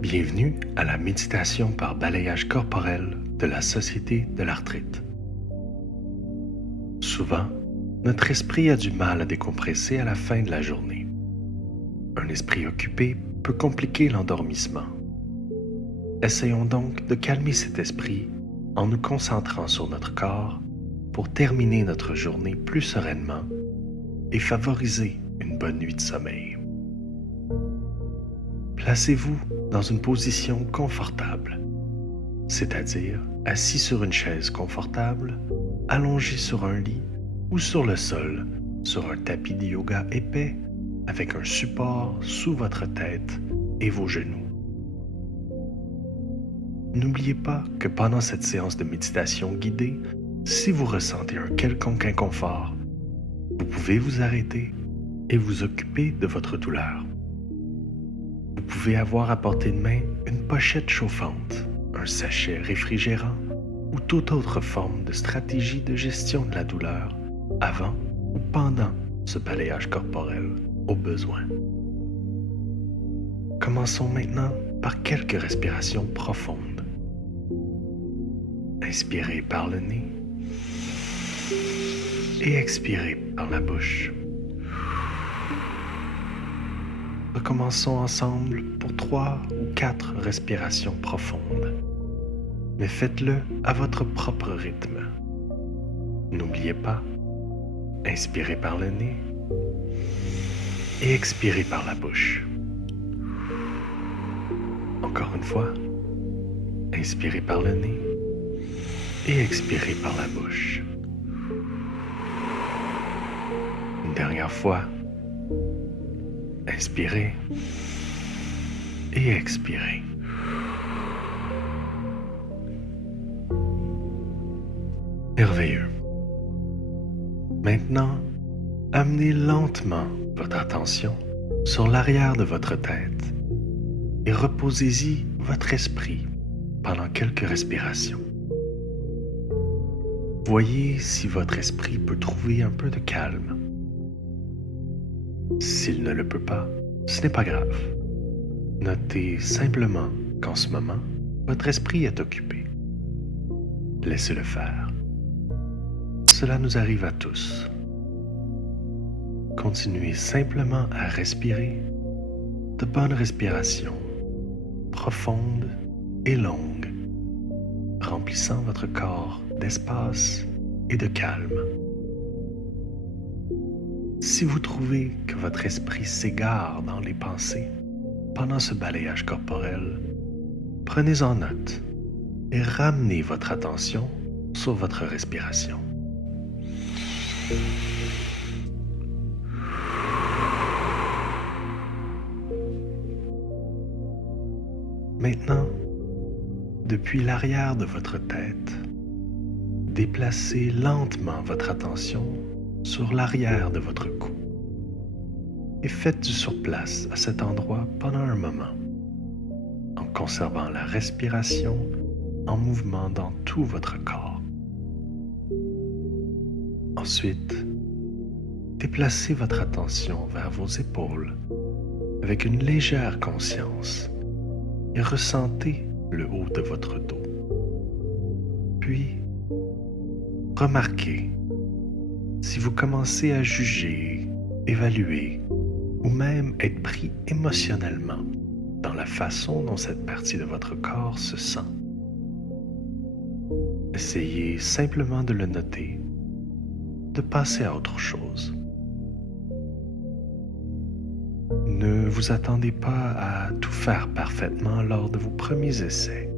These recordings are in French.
Bienvenue à la méditation par balayage corporel de la Société de l'arthrite. Souvent, notre esprit a du mal à décompresser à la fin de la journée. Un esprit occupé peut compliquer l'endormissement. Essayons donc de calmer cet esprit en nous concentrant sur notre corps pour terminer notre journée plus sereinement et favoriser une bonne nuit de sommeil. Placez-vous dans une position confortable, c'est-à-dire assis sur une chaise confortable, allongé sur un lit ou sur le sol, sur un tapis de yoga épais avec un support sous votre tête et vos genoux. N'oubliez pas que pendant cette séance de méditation guidée, si vous ressentez un quelconque inconfort, vous pouvez vous arrêter et vous occuper de votre douleur. Vous pouvez avoir à portée de main une pochette chauffante, un sachet réfrigérant ou toute autre forme de stratégie de gestion de la douleur avant ou pendant ce balayage corporel au besoin. Commençons maintenant par quelques respirations profondes. Inspirez par le nez et expirez par la bouche. Recommençons ensemble pour 3 ou 4 respirations profondes, mais faites-le à votre propre rythme. N'oubliez pas, inspirez par le nez et expirez par la bouche. Encore une fois, inspirez par le nez et expirez par la bouche. Une dernière fois, inspirez et expirez. Merveilleux. Maintenant, amenez lentement votre attention sur l'arrière de votre tête et reposez-y votre esprit pendant quelques respirations. Voyez si votre esprit peut trouver un peu de calme. S'il ne le peut pas, ce n'est pas grave. Notez simplement qu'en ce moment, votre esprit est occupé. Laissez-le faire. Cela nous arrive à tous. Continuez simplement à respirer de bonnes respirations, profondes et longues, remplissant votre corps d'espace et de calme. Si vous trouvez que votre esprit s'égare dans les pensées pendant ce balayage corporel, prenez-en note et ramenez votre attention sur votre respiration. Maintenant, depuis l'arrière de votre tête, déplacez lentement votre attention sur l'arrière de votre cou et faites du surplace à cet endroit pendant un moment, en conservant la respiration en mouvement dans tout votre corps. Ensuite, déplacez votre attention vers vos épaules avec une légère conscience et ressentez le haut de votre dos. Puis, remarquez si vous commencez à juger, évaluer ou même être pris émotionnellement dans la façon dont cette partie de votre corps se sent. Essayez simplement de le noter, de passer à autre chose. Ne vous attendez pas à tout faire parfaitement lors de vos premiers essais.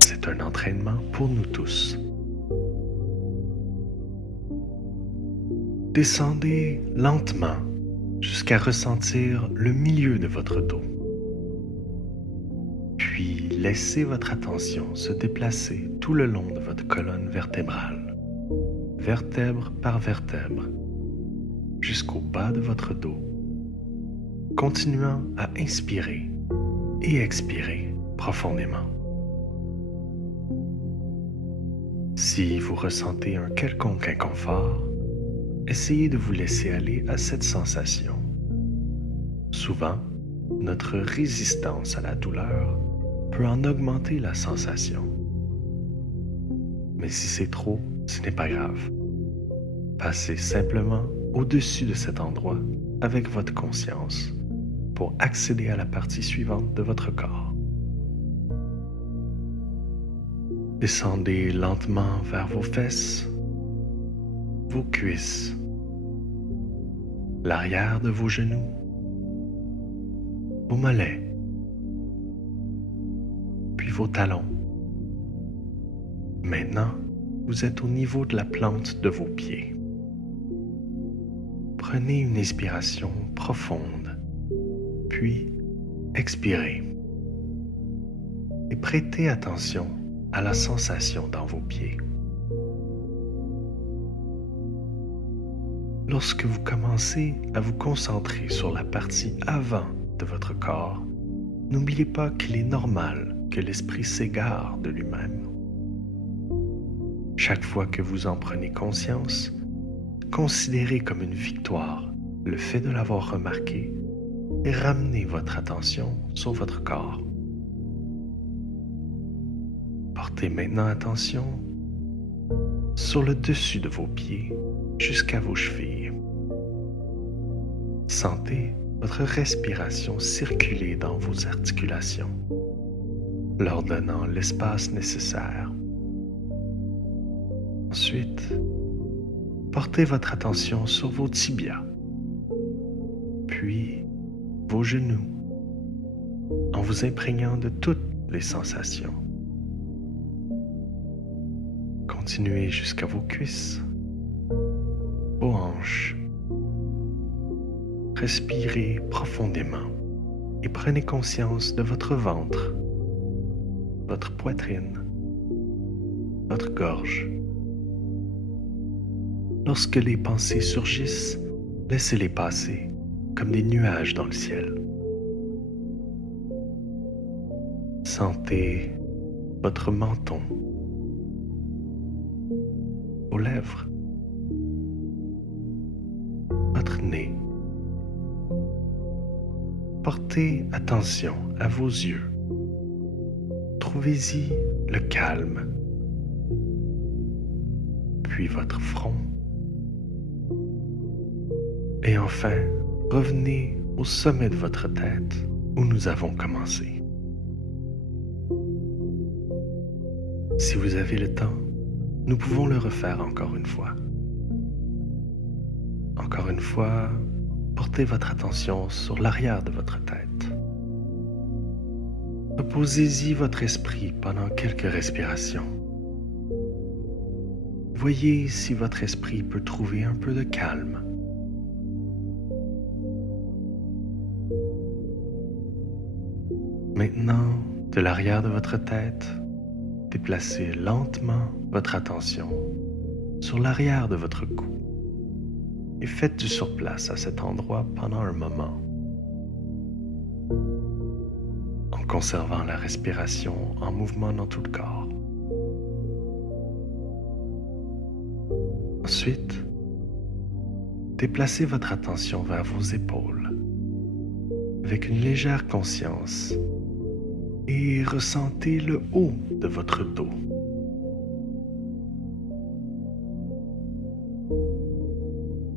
C'est un entraînement pour nous tous. Descendez lentement jusqu'à ressentir le milieu de votre dos. Puis laissez votre attention se déplacer tout le long de votre colonne vertébrale, vertèbre par vertèbre, jusqu'au bas de votre dos, continuant à inspirer et expirer profondément. Si vous ressentez un quelconque inconfort, essayez de vous laisser aller à cette sensation. Souvent, notre résistance à la douleur peut en augmenter la sensation. Mais si c'est trop, ce n'est pas grave. Passez simplement au-dessus de cet endroit avec votre conscience pour accéder à la partie suivante de votre corps. Descendez lentement vers vos fesses, vos cuisses, l'arrière de vos genoux, vos mollets, puis vos talons. Maintenant, vous êtes au niveau de la plante de vos pieds. Prenez une inspiration profonde, puis expirez. Et prêtez attention à la sensation dans vos pieds. Lorsque vous commencez à vous concentrer sur la partie avant de votre corps, n'oubliez pas qu'il est normal que l'esprit s'égare de lui-même. Chaque fois que vous en prenez conscience, considérez comme une victoire le fait de l'avoir remarqué et ramenez votre attention sur votre corps. Portez maintenant attention sur le dessus de vos pieds jusqu'à vos chevilles. Sentez votre respiration circuler dans vos articulations, leur donnant l'espace nécessaire. Ensuite, portez votre attention sur vos tibias, puis vos genoux, en vous imprégnant de toutes les sensations. Continuez jusqu'à vos cuisses, vos hanches. Respirez profondément et prenez conscience de votre ventre, votre poitrine, votre gorge. Lorsque les pensées surgissent, laissez-les passer comme des nuages dans le ciel. Sentez votre menton, vos lèvres, votre nez. Portez attention à vos yeux. Trouvez-y le calme, puis votre front. Et enfin, revenez au sommet de votre tête où nous avons commencé. Si vous avez le temps, nous pouvons le refaire encore une fois. Encore une fois, portez votre attention sur l'arrière de votre tête. Reposez-y votre esprit pendant quelques respirations. Voyez si votre esprit peut trouver un peu de calme. Maintenant, de l'arrière de votre tête, déplacez lentement votre attention sur l'arrière de votre cou et faites du surplace à cet endroit pendant un moment, en conservant la respiration en mouvement dans tout le corps. Ensuite, déplacez votre attention vers vos épaules avec une légère conscience et ressentez le haut de votre dos.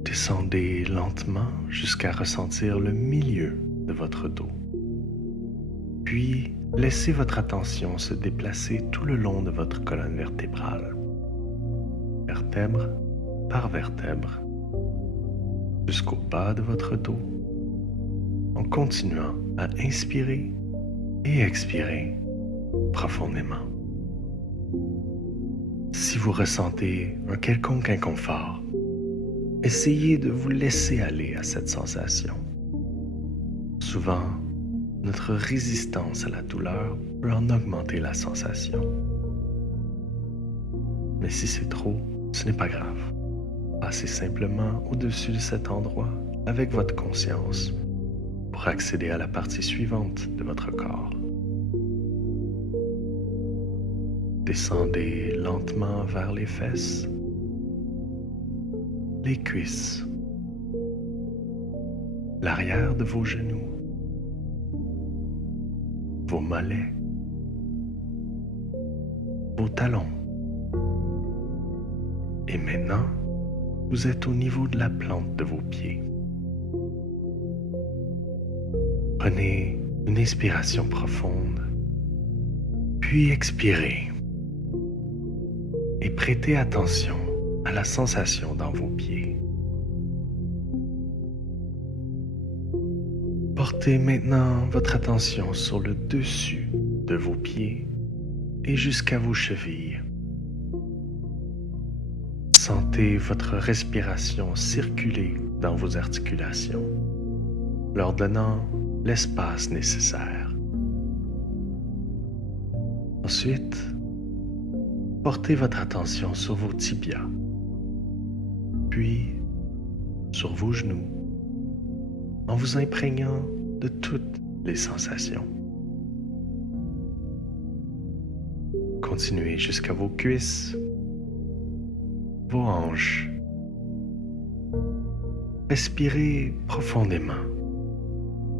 Descendez lentement jusqu'à ressentir le milieu de votre dos. Puis, laissez votre attention se déplacer tout le long de votre colonne vertébrale, vertèbre par vertèbre, jusqu'au bas de votre dos, en continuant à inspirer et expirer profondément. Si vous ressentez un quelconque inconfort, essayez de vous laisser aller à cette sensation. Souvent, notre résistance à la douleur peut en augmenter la sensation. Mais si c'est trop, ce n'est pas grave. Passez simplement au-dessus de cet endroit avec votre conscience pour accéder à la partie suivante de votre corps. Descendez lentement vers les fesses, les cuisses, l'arrière de vos genoux, vos mollets, vos talons. Et maintenant, vous êtes au niveau de la plante de vos pieds. Prenez une inspiration profonde, puis expirez. Et prêtez attention à la sensation dans vos pieds. Portez maintenant votre attention sur le dessus de vos pieds et jusqu'à vos chevilles. Sentez votre respiration circuler dans vos articulations, leur donnant l'espace nécessaire. Ensuite, portez votre attention sur vos tibias, puis sur vos genoux, en vous imprégnant de toutes les sensations. Continuez jusqu'à vos cuisses, vos hanches. Respirez profondément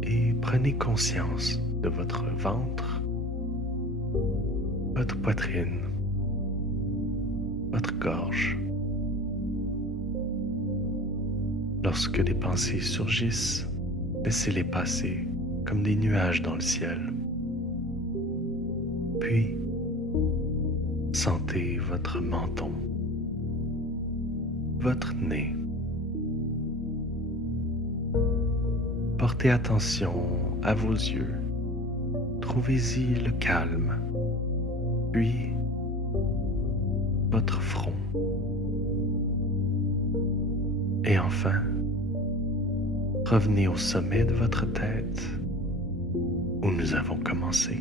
et prenez conscience de votre ventre, votre poitrine, votre gorge. Lorsque des pensées surgissent, laissez-les passer comme des nuages dans le ciel. Puis, sentez votre menton, votre nez. Portez attention à vos yeux. Trouvez-y le calme. Puis, votre front. Et enfin, revenez au sommet de votre tête où nous avons commencé.